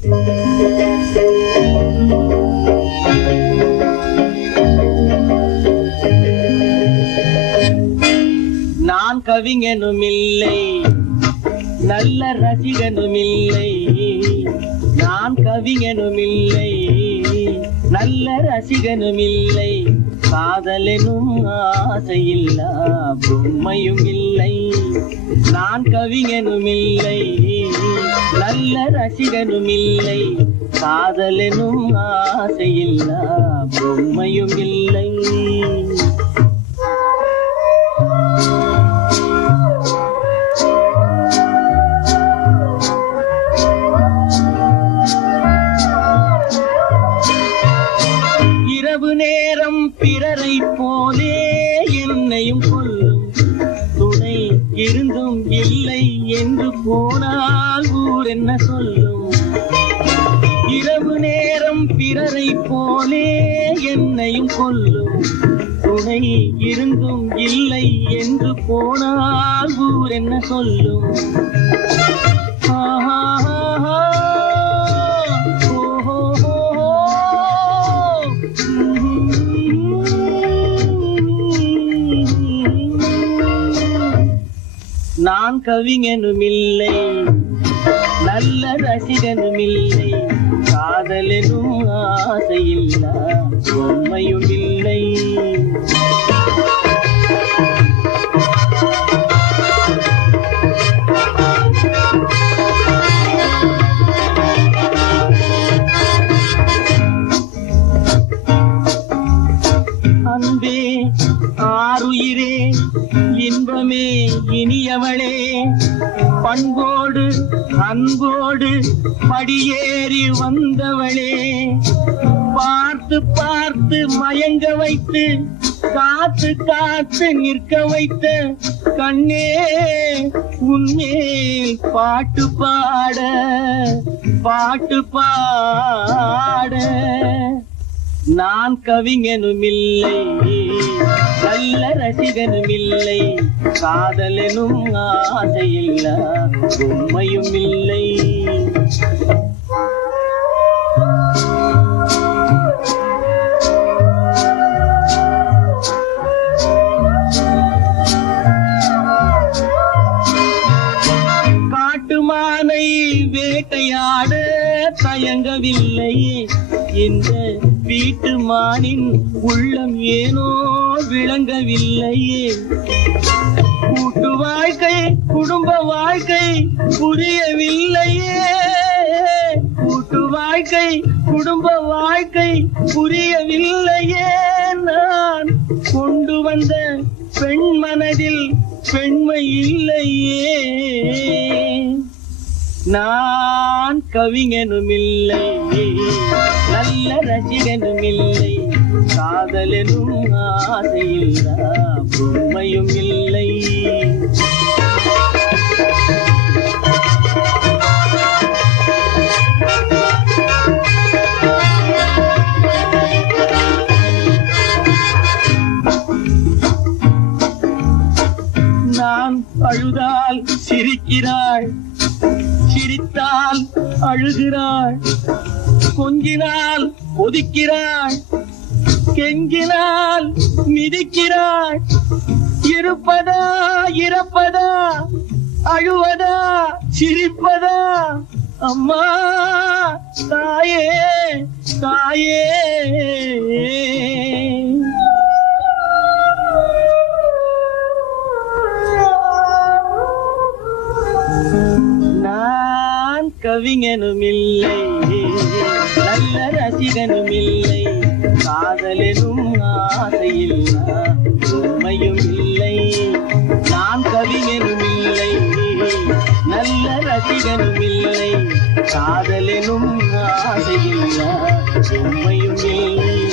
நான் கவிஞனும் இல்லை, நல்ல ரசிகனும் இல்லை. நான் கவிஞனும் இல்லை, நல்ல ரசிகனும் இல்லை. காதலெனும் ஆசையில்லா பொம்மையும் இல்லை. நான் கவிஞனும் இல்லை, நல்ல ரசிகனும் இல்லை. காதலெனும் ஆசையில்லா பொம்மையும் இல்லை. இரவு நேரம் பிறரை போலே என்னையும் கொல்லும் துணை இருந்தும் இல்லை என்று போனால் ஊர் என்ன சொல்லும். இரவு நேரம் பிறரை போலே என்னையும் கொல்லும் துணை இருந்தும் இல்லை என்று போனால் ஊர் என்ன சொல்லும். நான் கவிஞனும் இல்லை, நல்ல ரசிகனும் இல்லை. காதலெனும் ஆசையில்லா பொம்மையும் இல்லை. அன்பே ஆருயிரே இன்பமே இனியவளே, பண்போடு அன்போடு படியேறி வந்தவளே. பார்த்து பார்த்து மயங்க வைத்து காத்து காத்து நிற்க வைத்த கண்ணே, உன்மேல் பாட்டு பாட பாட்டு பாட. நான் கவிஞனும் இல்லை, நல்ல ரசிகனும் இல்லை. காதலெனும் ஆசையில்லா பொம்மையும் இல்லை. காட்டுமானை வேட்டையாட தயங்கவில்லையே, இந்த வீட்டு மானின் உள்ளம் ஏனோ விளங்கவில்லையே. கூட்டு வாழ்க்கை குடும்ப வாழ்க்கை புரியவில்லையே. கூட்டு வாழ்க்கை குடும்ப வாழ்க்கை புரியவில்லையே. நான் கொண்டு வந்த பெண் மனதில் பெண்மை இல்லையே. நான் கவிஞனும் இல்லை, நல்ல ரசிகனும் இல்லை. காதலெனும் ஆசையில்லா பொம்மையும் இல்லை. நான் அழுதால் சிரிக்கிறாள், சிரித்தால் அழுகிறாள். கொஞ்சினால் ஒதுக்கிறாள், கெஞ்சினால் மிதிக்கிறாள். இருப்பதா இறப்பதா, அழுவதா சிரிப்பதா? அம்மா தாயே தாயே. நான் கவிஞனும் இல்லை, நல்ல ரசிகனும் இல்லை. காதலெனும் ஆசையில்லா பொம்மையும் இல்லை. நான் கவிஞனும் இல்லை, நல்ல ரசிகனும் இல்லை. காதலெனும் ஆசையில்லா பொம்மையும் இல்லை.